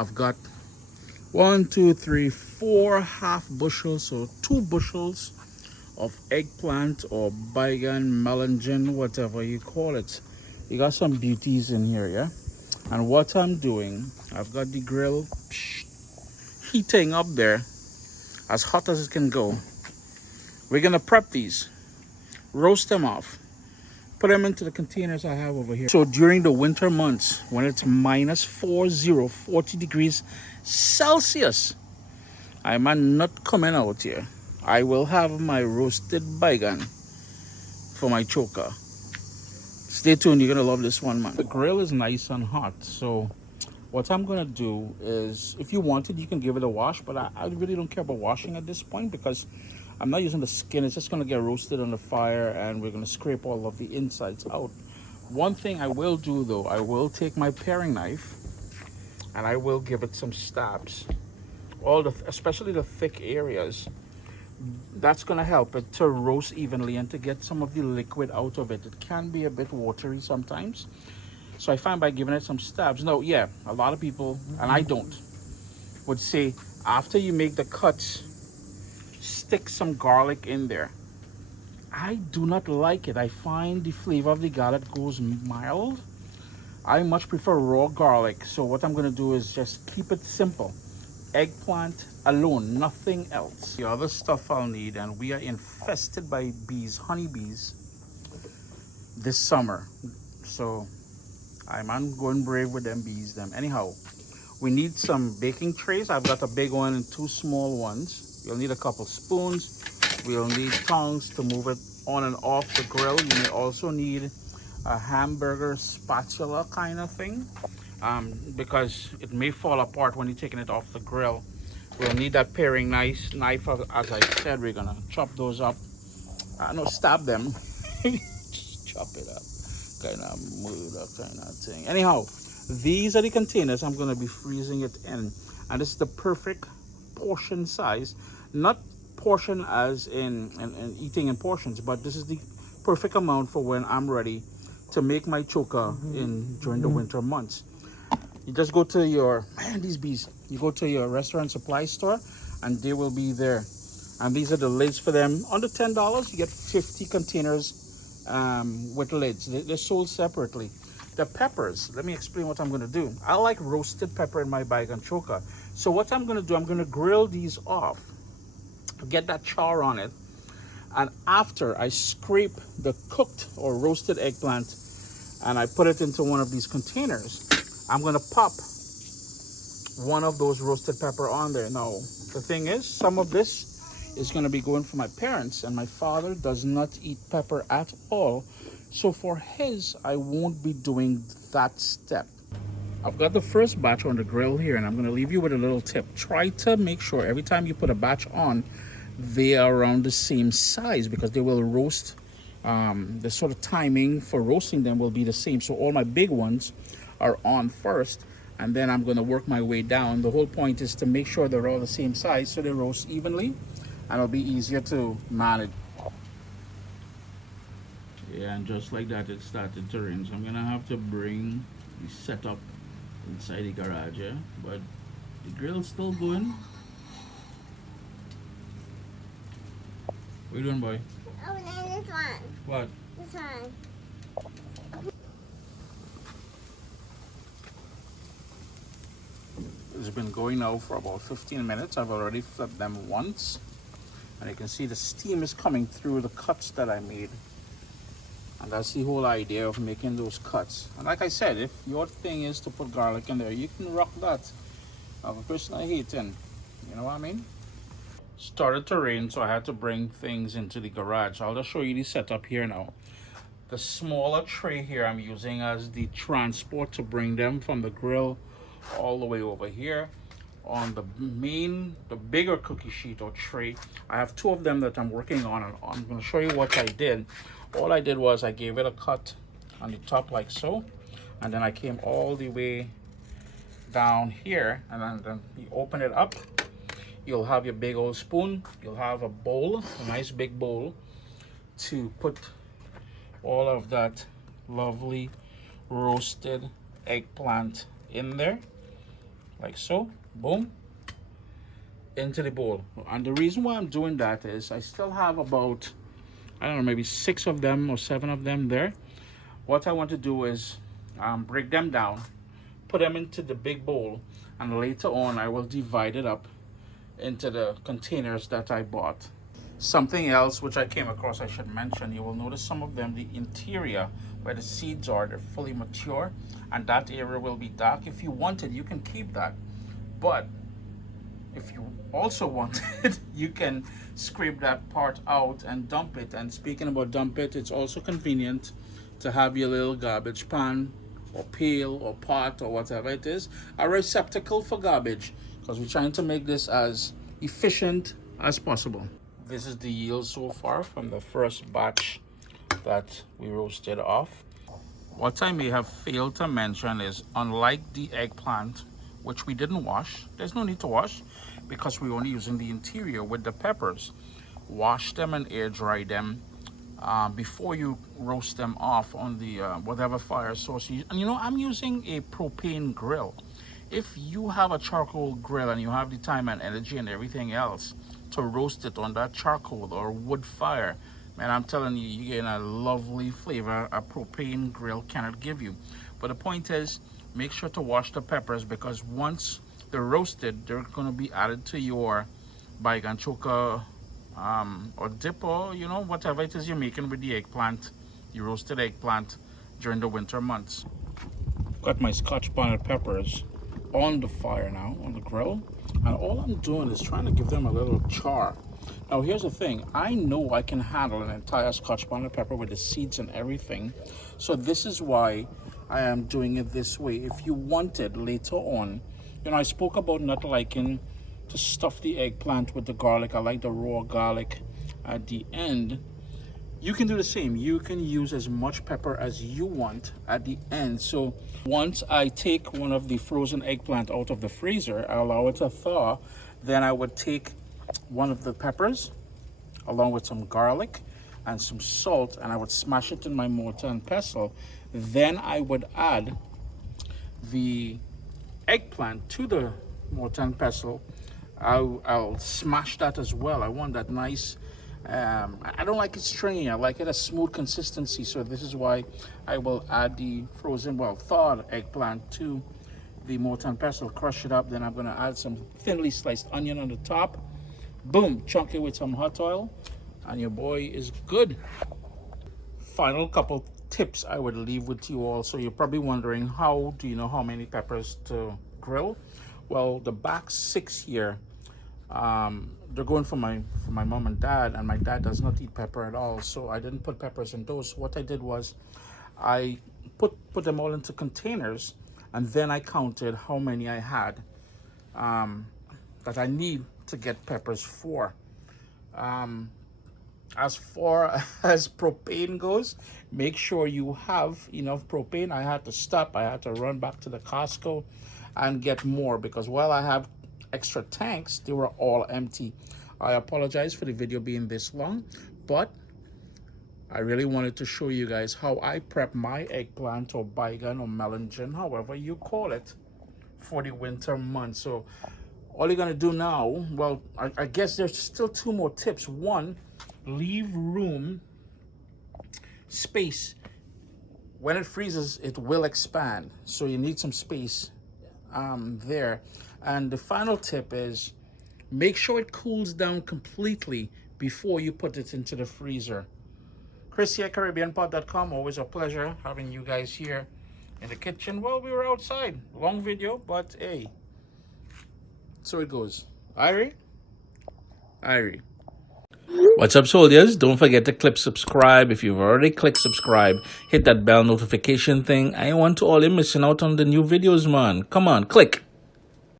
I've got 1, 2, 3, 4 half bushels, so 2 bushels of eggplant or Baigan melangin, whatever you call it. You got some beauties in here, yeah? And what I'm doing, I've got the grill heating up there as hot as it can go. We're gonna prep these, roast them off, put them into the containers I have over here. So during the winter months, when it's minus 40 degrees Celsius, I'm not coming out here. I will have my roasted baigan for my choka. Stay tuned, you're gonna love this one, man. The grill is nice and hot, so what I'm gonna do is, if you wanted, you can give it a wash, but I really don't care about washing at this point because I'm not using the skin. It's just gonna get roasted on the fire and we're gonna scrape all of the insides out. One thing I will do though, I will take my paring knife and I will give it some stabs. Especially the thick areas. That's gonna help it to roast evenly and to get some of the liquid out of it. It can be a bit watery sometimes. So I find by giving it some stabs. Now, yeah, a lot of people, and I don't, would say after you make the cuts, stick some garlic in there. I do not like it. I find the flavor of the garlic goes mild. I much prefer raw garlic. So what I'm gonna do is just keep it simple. Eggplant alone, nothing else. The other stuff I'll need, and we are infested by bees, honeybees, this summer. So I'm going brave with them bees, them. Anyhow, we need some baking trays. I've got a big one and 2 small ones. You'll need a couple spoons. We'll need tongs to move it on and off the grill. You may also need a hamburger spatula kind of thing, because it may fall apart when you're taking it off the grill. We'll need that paring knife. As I said, we're gonna chop those up. No, stab them. Just chop it up. Kind of move that kind of thing. Anyhow, these are the containers I'm gonna be freezing it in, and this is the perfect portion size. Not portion as in eating in portions, but this is the perfect amount for when I'm ready to make my choka during the winter months. You just go to your, man, these bees, you go to your restaurant supply store and they will be there. And these are the lids for them. Under $10, you get 50 containers with lids. They're sold separately. The peppers, let me explain what I'm gonna do. I like roasted pepper in my Baigan Choka. So what I'm gonna do, I'm gonna grill these off, get that char on it. And after I scrape the cooked or roasted eggplant and I put it into one of these containers, I'm gonna pop one of those roasted pepper on there. Now, the thing is, some of this is gonna be going for my parents, and my father does not eat pepper at all. So for his, I won't be doing that step. I've got the first batch on the grill here, and I'm gonna leave you with a little tip. Try to make sure every time you put a batch on, they are around the same size, because they will roast. The sort of timing for roasting them will be the same. So all my big ones are on first, and then I'm going to work my way down. The whole point is to make sure they're all the same size so they roast evenly and it'll be easier to manage. Yeah, and just like that, it started to rain, so I'm gonna have to bring the setup inside the garage, yeah? But the grill's still going. What are you doing, boy? Oh, no, this one. What? This one. It's been going now for about 15 minutes. I've already flipped them once, and you can see the steam is coming through the cuts that I made. And that's the whole idea of making those cuts. And like I said, if your thing is to put garlic in there, you can rock that. I'm a person I hate, and you know what I mean? Started to rain, so I had to bring things into the garage. I'll just show you the setup here now. The smaller tray here I'm using as the transport to bring them from the grill all the way over here. On the bigger cookie sheet or tray, I have 2 of them that I'm working on, and I'm going to show you what I did. All I did was I gave it a cut on the top like so, and then I came all the way down here, and then you open it up. You'll have your big old spoon. You'll have a bowl, a nice big bowl, to put all of that lovely roasted eggplant in there. like so. Boom, into the bowl. And the reason why I'm doing that is I still have about, I don't know, maybe 6 of them or 7 of them there. What I want to do is break them down, put them into the big bowl, and later on I will divide it up into the containers that I bought. Something else which I came across I should mention, you will notice some of them, the interior where the seeds are, they're fully mature, and that area will be dark. If you wanted, you can keep that, but if you also want it, you can scrape that part out and dump it. And speaking about dump it, it's also convenient to have your little garbage pan or pail or pot or whatever it is, a receptacle for garbage, because we're trying to make this as efficient as possible. This is the yield so far from the first batch that we roasted off. What I may have failed to mention is, unlike the eggplant, which we didn't wash, there's no need to wash because we're only using the interior. With the peppers, wash them and air dry them before you roast them off on the whatever fire source you use. And you know, I'm using a propane grill. If you have a charcoal grill and you have the time and energy and everything else to roast it on that charcoal or wood fire, man, I'm telling you, you're getting a lovely flavor a propane grill cannot give you. But the point is, make sure to wash the peppers, because once they're roasted, they're going to be added to your Baigan Choka or dip, or you know, whatever it is you're making with the eggplant, the roasted eggplant during the winter months. Got my scotch bonnet peppers on the fire now, on the grill, and all I'm doing is trying to give them a little char. Now here's the thing, I know I can handle an entire scotch bonnet pepper with the seeds and everything, so this is why I am doing it this way. If you wanted later on, you know, I spoke about not liking to stuff the eggplant with the garlic. I like the raw garlic at the end. You can do the same. You can use as much pepper as you want at the end. So once I take one of the frozen eggplant out of the freezer, I allow it to thaw, then I would take one of the peppers along with some garlic and some salt, and I would smash it in my mortar and pestle. Then I would add the eggplant to the mortar and pestle. I'll smash that as well. I want that nice, I don't like it stringy, I like it a smooth consistency. So this is why I will add the frozen, well, thawed eggplant to the mortar and pestle, crush it up. Then I'm gonna add some thinly sliced onion on the top. Boom, chunk it with some hot oil, and your boy is good. Final couple tips I would leave with you all. So you're probably wondering, how do you know how many peppers to grill? Well, the back 6 here, they're going for my mom and dad, and my dad does not eat pepper at all, so I didn't put peppers in those. What I did was I put them all into containers, and then I counted how many I had that I need to get peppers for. As far as propane goes, make sure you have enough propane. I had to stop, I had to run back to the Costco and get more, because while I have extra tanks, they were all empty. I apologize for the video being this long, but I really wanted to show you guys how I prep my eggplant or baigan or melon, however you call it, for the winter months. So all you're gonna do now, well, I guess there's still 2 more tips. One, leave room, space. When it freezes, it will expand, so you need some space there. And the final tip is, make sure it cools down completely before you put it into the freezer. Chris here, CaribbeanPot.com. Always a pleasure having you guys here in the kitchen. Well, we were outside. Long video, but hey, so it goes. Irie? Irie. What's up, soldiers? Don't forget to click subscribe. If you've already clicked subscribe, hit that bell notification thing. I want to all you missing out on the new videos, man. Come on, click.